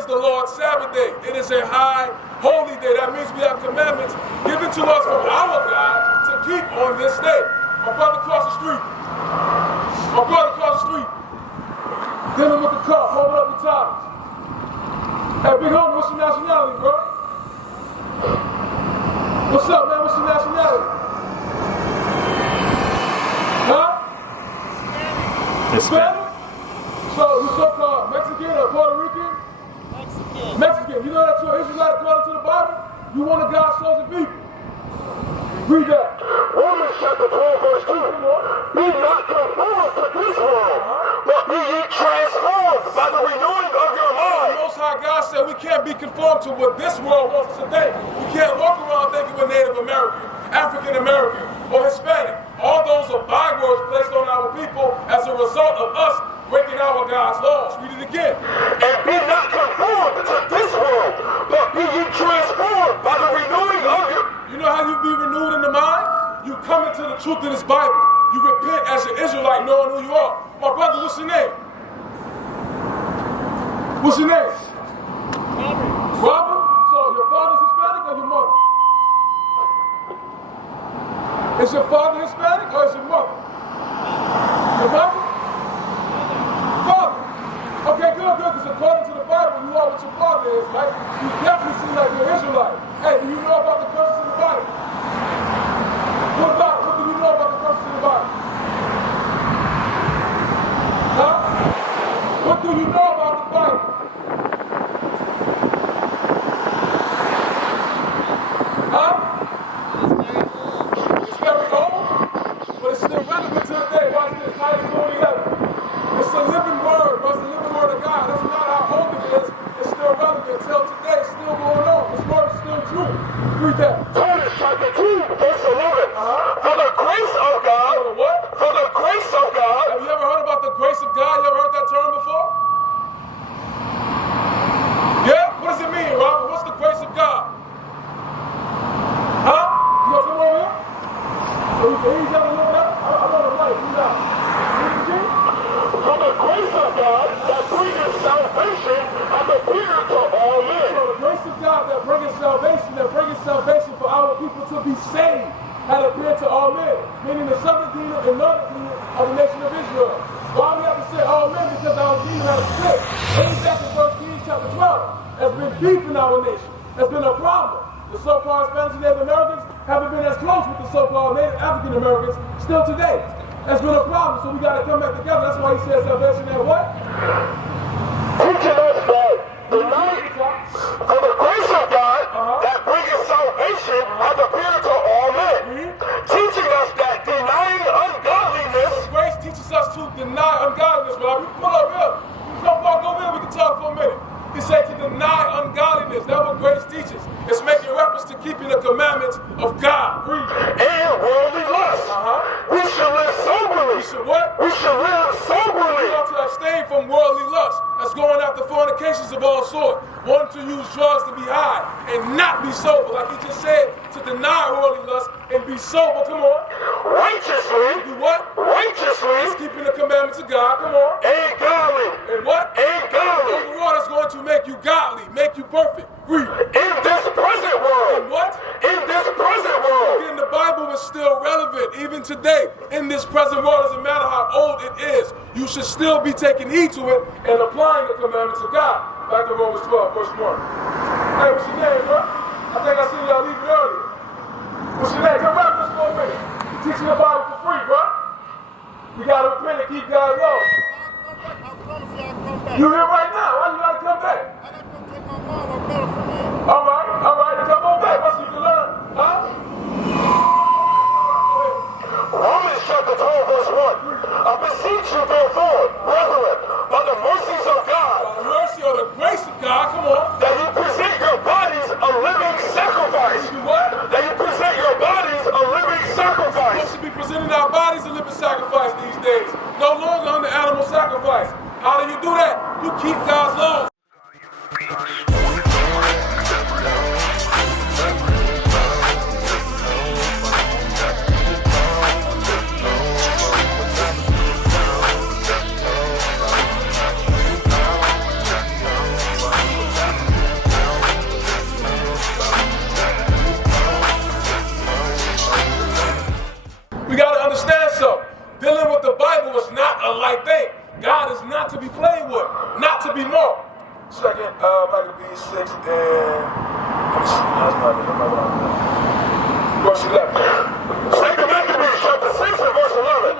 is the Lord's Sabbath day. It is a high, holy day. That means we have commandments given to us from our God to keep on this day. My brother across the street. My brother across the street. Hit him with the cup, hold up the towels. Hey, big homie, what's your nationality, bro? What's up, man? What's your nationality? Huh? Hispanic? So, you so-called Mexican or Puerto Rican? Mexican. Mexican. You know that you're Israelite according to the Bible? You one of God's chosen people. Read that. Romans chapter 12, verse 2. Be not conformed to this world, but be ye transformed by the renewing of your mind. The Most High God said we can't be conformed to what this world wants today. We can't walk around thinking we're Native American, African American, or Hispanic. All those are bywords placed on our people as a result of us breaking our God's laws. Read it again. And be not conformed to this world, but be ye transformed by the renewing of your. You know how you be renewed in the mind? You come into the truth of this Bible. You repent as an Israelite knowing who you are. My brother, what's your name? What's your name? Robert. Robert? So your father's Hispanic or your mother? Is your father Hispanic or is your mother? Your mother? Father. Okay, good, because according to the Bible, you are what your father is, right? You definitely seem like you're Israelite. Hey, do you know about the curses in the Bible? What do you know about the curses in the Bible? Huh? What do you know about the Bible? Huh? It's very old, but it's still relevant to today. Watch this, Titus 2:11. It's a living word, bro. It's the living word of God. It doesn't matter how old it is, it's still relevant. Until today, it's still going on. This word is still true. Read that. Titus chapter 2, verse 11. For the grace of God. For the what? For the grace of God. Have you ever heard about the grace of God? You ever heard that term before? Yeah? What does it mean, Robert? What's the grace of God? Huh? You want to come over here? So you can ease up a little bit? I want to write. Read out. Read it again. For the grace of God that bringeth salvation hath appeared to all men. So the grace of God that bringeth salvation for our people to be saved had appeared to all men, meaning the southern kingdom and northern kingdom of the nation of Israel. Why we have to say all men? Because our kingdom has split. Ain't that in 1 Kings chapter 12? There's been beef in our nation. There's been a problem. The so-called Spanish and Native Americans haven't been as close with the so-called Native African Americans still today. There's been a problem, so we got to come back together. That's why he says salvation and what? Teaching us that the night for the grace of God that bringeth salvation hath appeared to all men. Teaching us that denying ungodliness. Grace teaches us to deny ungodliness, Rob. You pull up here. You come walk over here, we can talk for a minute. He said to deny ungodliness. That's what grace teaches. It's making reference to keeping the commandments of God. Read. And worldly lust. We should live soberly. We should what? We should live soberly. We ought to abstain from worldly lust. That's going after fornications of all sorts. Wanting to use drugs to be high and not be sober. Like he just said, to deny worldly lust and be sober. Come on. Righteously. Do what? Righteously. It's keeping the commandments of God. Come on. And godly. And what? And godly. Overall, that's going to make you godly, make you perfect. Read. In this present world. In what? In this present world. Again, the Bible is still relevant even today. In this present world, doesn't matter how old it is. You should still be taking heed to it and applying the commandments of God. Back to Romans 12, verse 1. Hey, what's your name, bro? I think I seen y'all leaving earlier. What's your name? Come back just for a minute. You're teaching the Bible for free, bro. We got to repent and keep God's law. You here right now. Why you got to come back? All right. Come on back. What you can learn? Huh? Romans chapter 12, verse 1. I beseech you, therefore, brethren, by the mercies of God. By the mercy or the grace of God, come on. That you present your bodies a living sacrifice. You what? That you present your bodies a living sacrifice. We should be presenting our bodies a living sacrifice these days. No longer under animal sacrifice. How do you do that? You keep God's laws. Verse 11. Second Maccabees chapter 6 and verse 11.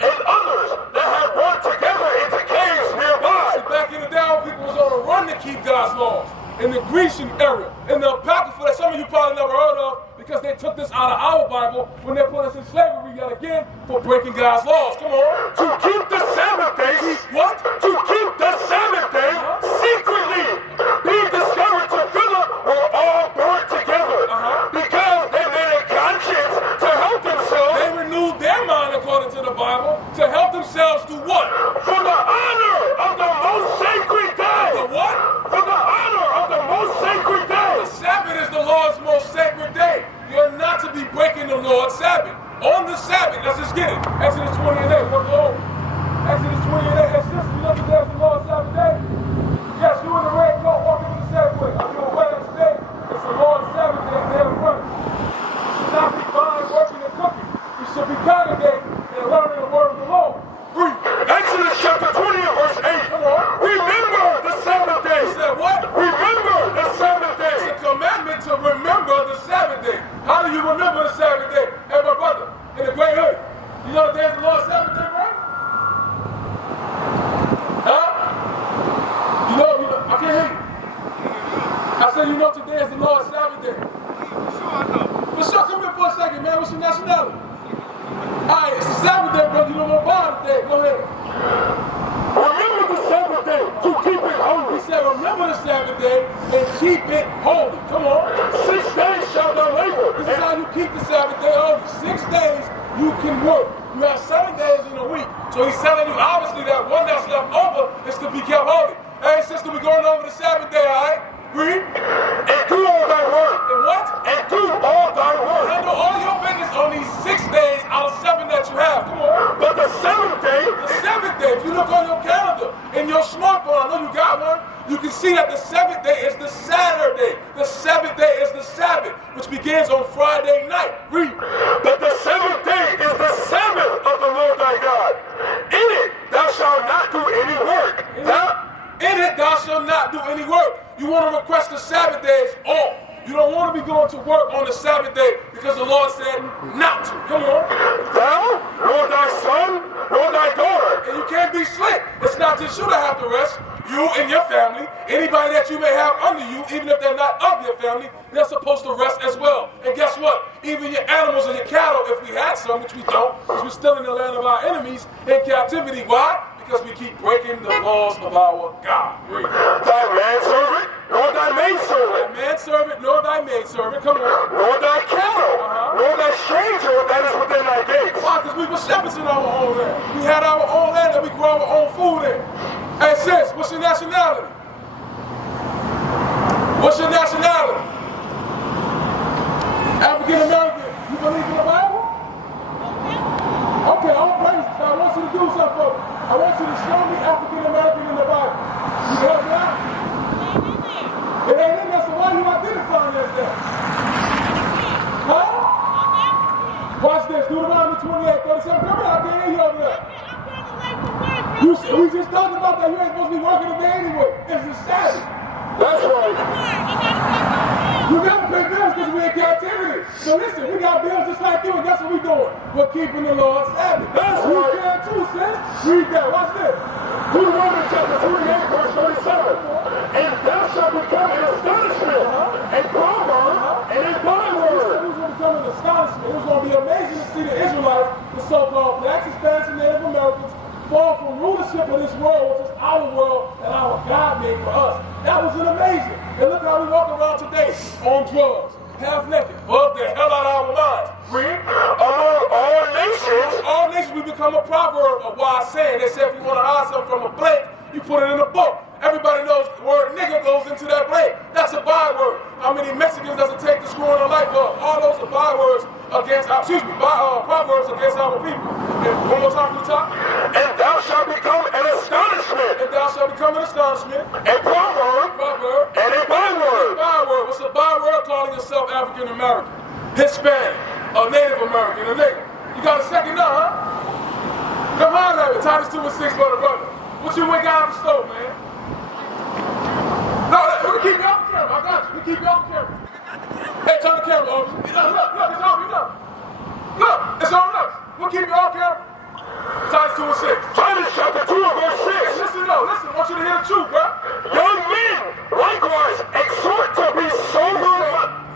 And others that had run together into caves nearby. See, back in the day, people was on a run to keep God's laws. In the Grecian era, in the Apocrypha that some of you probably never heard of, because they took this out of our Bible when they put us in slavery yet again for breaking God's laws. Come on. To keep the Sabbath day. What? To keep the Sabbath day secretly. Being discovered to Philip were all burnt together. Because they made a conscience to help themselves. They renewed their mind according to the Bible to help themselves do what? For the honor of the most sacred day. The what? For the honor of the most sacred day. The Sabbath is the Lord's most sacred day. You're not to be breaking the Lord's Sabbath. On the Sabbath, let's just get it. Exodus 20 and 8, we'll go over. Exodus 20 and 8, and since we know today is the Lord's Sabbath day, yes, you in the red coat walking in the Sabbath way. Are you aware that today it's the Lord's Sabbath day and they're running? You should not be buying, working, and cooking. You should be congregating and learning the word of the Lord. Read. Exodus chapter 20 and verse 8. Come on. Remember the Sabbath day. He said what? Remember the Sabbath day. It's a commandment to remember the Sabbath day. How do you remember the Sabbath day? Hey, my brother, in the great hood, you know the day is the Lord's Sabbath day, right? Huh? You know, I can't hear you. I said you know today is the Lord's Sabbath day. For sure, come here for a second, man. What's your nationality? Alright, it's the Sabbath day, brother. You don't want to buy today. Go ahead. Remember the Sabbath day to keep it holy. He said, remember the Sabbath day and keep it holy. Come on. 6 days shall thou labor. This is how you keep the Sabbath day holy. 6 days you can work. You have 7 days in a week. So he's telling you, obviously, that one that's left over is to be kept holy. Hey, sister, we're going over the Sabbath day, all right? Read. And do all thy work. And what? And do all thy work. Handle all your business on these 6 days out of 7 that you have. Come on. But the 7th day, The 7th day, if you look on your calendar, in your smartphone, I know you got one, you can see that the 7th day is the Saturday. The 7th day is the Sabbath, which begins on Friday night. Read. but the 7th day is the Sabbath of the Lord thy God. In it thou shalt not do any work. In it thou shalt not do any work. You want to request the Sabbath days off. You don't want to be going to work on the Sabbath day because the Lord said not to. Come on. Thou, nor thy son, nor thy daughter. And you can't be slick. It's not just you that have to rest. You and your family, anybody that you may have under you, even if they're not of your family, they're supposed to rest as well. And guess what? Even your animals and your cattle, if we had some, which we don't, because we're still in the land of our enemies, in captivity. Why? Because we keep breaking the laws of our God. Read. Thy manservant, nor thy maidservant. Thy manservant, nor thy maidservant, come on. Nor thy cattle, nor thy stranger that is within thy gates. Why? Because we were shepherds in our own land. We had our own land that we grew our own food in. Hey sis, what's your nationality? What's your nationality? African American. You believe in the Bible? Okay, all praise. Now I want you to do something for me. I want you to show me African American in the Bible. You can help me out? It ain't in there, so why are you identifying as that? Huh? Watch this. Deuteronomy 28:37. Come here, I can't hear you over there. We just talked about that. You ain't supposed to be working today anyway. It's a Sabbath. That's right. You gotta pay bills because we're in captivity. So listen, we got bills just like you, and that's what we're doing. We're keeping the Lord's Sabbath. That's You right. can too, sis. Read that. Watch this. Deuteronomy chapter 28, verse 37. And thou shalt become an astonishment, a proverb, and a It byword. was going to become an astonishment. It was going to be amazing to see the Israelites, the so-called blacks, Hispanics, and Native Americans, fall from rulership of this world, which is our world that our God made for us. That was an amazing. And look how we walk around today on drugs, half naked, bug the hell out of our minds. Read. Among all nations, We become a proverb, a wise saying. They say if you want to hide something from a blank, you put it in a book. Everybody knows the word nigga goes into that blank. That's a byword. How many Mexicans does it take to screw on a light bulb? All those are bywords against, proverbs against our people. And one more time from the top. and thou shalt become an astonishment, And thou shalt become an astonishment. a proverb, Proverb. and a byword. Byword. What's a byword? Calling yourself African American, Hispanic, or Native American, a nigga. You got a second now, huh? Come on, David. Titus 2 and 6 for the brother. What you went out the stove, man? No, we keep you off the camera. I got you. We keep you off the camera. camera, officer. Look, it's on you, look. Look, it's on us. We'll keep you on camera. Titus 2 and 6. Titus chapter 2 and verse 6. Listen, I want you to hear the truth, bro. Young men, likewise, exhort to be sober.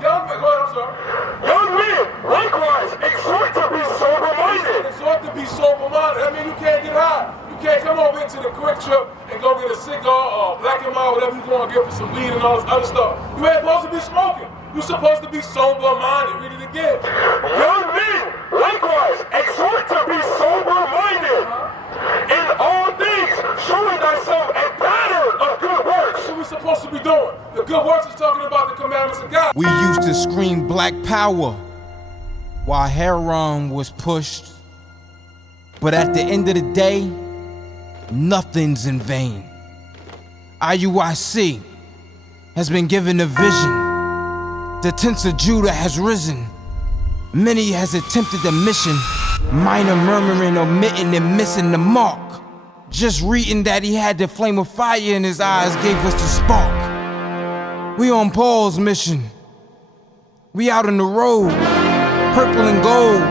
Young men, go ahead, I'm sorry. Young men, likewise, exhort to be sober-minded. Exhort to be sober-minded. That means you can't get high. You can't come over into the quick trip and go get a cigar or black and mild, whatever you're going to get for some weed and all this other stuff. You ain't supposed to be smoking. You're supposed to be sober-minded. Read it again. Young men, likewise, exhort to be sober-minded. In all things, showing thyself a pattern of good works. That's what we're supposed to be doing. The good works is talking about the commandments of God. We used to scream black power while heroin was pushed. But at the end of the day, nothing's in vain. IUIC has been given a vision. The tents of Judah has risen. Many has attempted the mission. Minor murmuring, omitting, and missing the mark. Just reading that he had the flame of fire in his eyes gave us the spark. We on Paul's mission. We out on the road, purple and gold.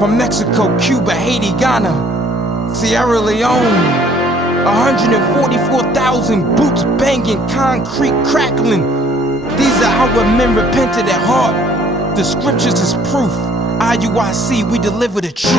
From Mexico, Cuba, Haiti, Ghana, Sierra Leone. 144,000 boots banging, concrete crackling. These are our men repented at heart. The scriptures is proof. IUIC, we deliver the truth.